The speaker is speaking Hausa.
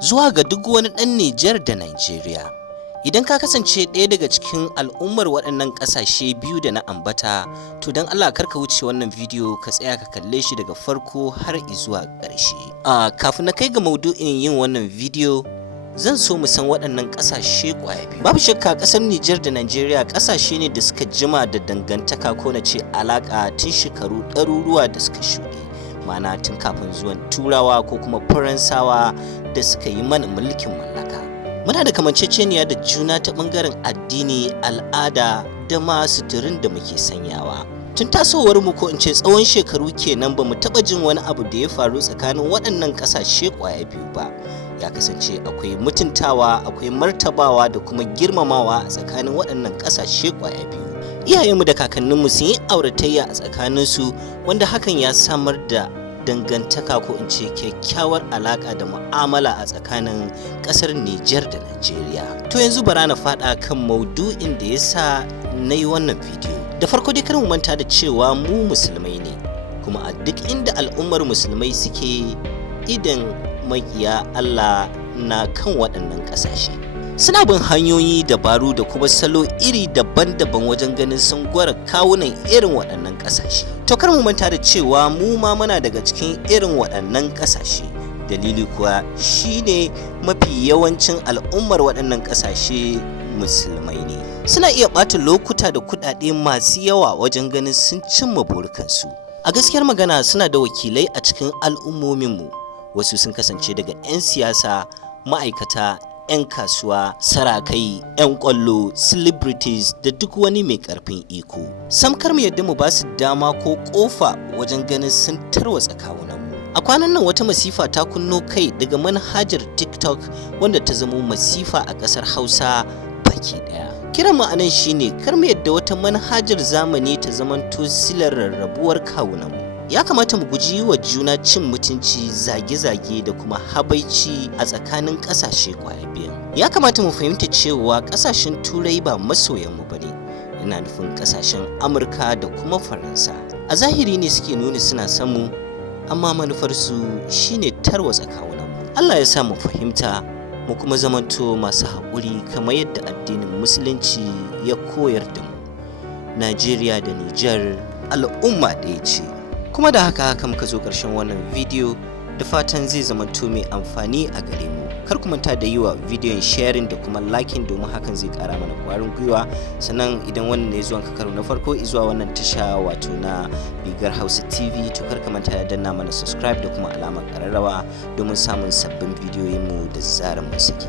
zuwa ga duk wani ɗan Niger da Nigeria. Idan ka kasance ɗaya daga cikin al'ummar waɗannan ƙasashe biyu da na ambata, to don Allah karka wuce wannan bidiyo ka tsaya ka kalle shi daga farko har zuwa ƙarshe. Kafin na kai ga maudu'in yin wannan bidiyo, zan so mu san waɗannan ƙasashe ƙwaya biyu. Babu shakka ƙasar Niger da Nigeria ƙasashe ne da suka jima da dangantaka ko na ce alaƙa tun shekaru ɗaruruwa da suka shuɗe. Ma'ana tun kafin zuwan Turawa ko kuma Faransawa da suka yi mana mulkin mallaka. Muna da kamanceceniya da juna ta ɓangaren addini, al'ada da ma suturin da muke sanyawa. Tun tasowar mu ko in ce tsawon shekaru kenan ba mu taɓa jin wani abu da ya faru tsakanin waɗannan ƙasashe ƙwaya biyu ba. Ya kasance akwai mutuntawa, akwai martabawa da kuma girmamawa a tsakanin waɗannan ƙasashe ƙwaya biyu. Iyayenmu da kakanninmu sun yi auratayya a tsakaninsu, wanda hakan ya samar da dangantaka ko in ce kyakkyawar alaka da mu'amala a tsakanin kasar Niger da Nigeria. To yanzu bara na fada kan maudu'in da yasa na yi wannan bidiyo. Da farko dai kar mu manta da cewa mu musulmai ne, kuma a duk inda al'ummar musulmai suke, idan makiya Allah na kan waɗannan ƙasashe. Suna bin hanyoyi, dabaru da kuma salo iri daban-daban wajen ganin sun gwara kawunan irin waɗannan ƙasashe. To kar mu manta da cewa mu ma muna daga cikin irin waɗannan ƙasashe. Dalili kuwa shine mafi yawancin al'ummar waɗannan ƙasashe musulmai ne. Suna iya ɓata lokuta da kuɗaɗe masu yawa wajen ganin sun cimma burukansu. A gaskiyar magana suna da wakilai a cikin al'ummominmu. Wasu sun kasance daga 'yan siyasa, ma'aikata, 'yan kasuwa, sarakai, 'yan kwallo, celebrities da duk wani mai karfin iko. Sam kar mu yadda mu ba su dama ko kofa wajen ganin sun tarwatsa kawunanmu. A kwanan nan wata masifa ta kunno kai daga manhajar TikTok wanda ta zama masifa a ƙasar Hausa baki ɗaya. Kiran mu anan shine kar mu yadda wata manhajar zamani ta zamanto silar rarrabuwar kawunanmu. Ya kamata mu guji yi wa juna cin mutunci, zage-zage da kuma habaici a tsakanin ƙasashe ƙwaya biyu. Ya kamata mu fahimta cewa ƙasashen Turai ba masoyanmu ba ne, ina nufin ƙasashen Amurka da kuma Faransa. A zahiri ne suke nuna suna son mu, amma manufarsu shine tarwatsa kawunanmu. Allah ya sa mu fahimta, mu kuma zamanto masu haƙuri kamar yadda addinin Musulunci ya koyar da mu. Najeriya da Niger al'umma ɗaya ce. Kuma da haka muka zo ƙarshen wannan bidiyo, da fatan zai zamanto mai amfani a gare mu. Kar ku manta da yi wa bidiyon sharing da kuma liking domin hakan zai ƙara mana ƙwarin gwiwa. Sannan idan wannan ne zuwan ka karo na farko zuwa wannan tasha wato na Bigar Hausa TV, to kar ka manta da danna mana subscribe da kuma alamar ƙararrawa domin samun sabbin bidiyoyinmu da zarar mun saki.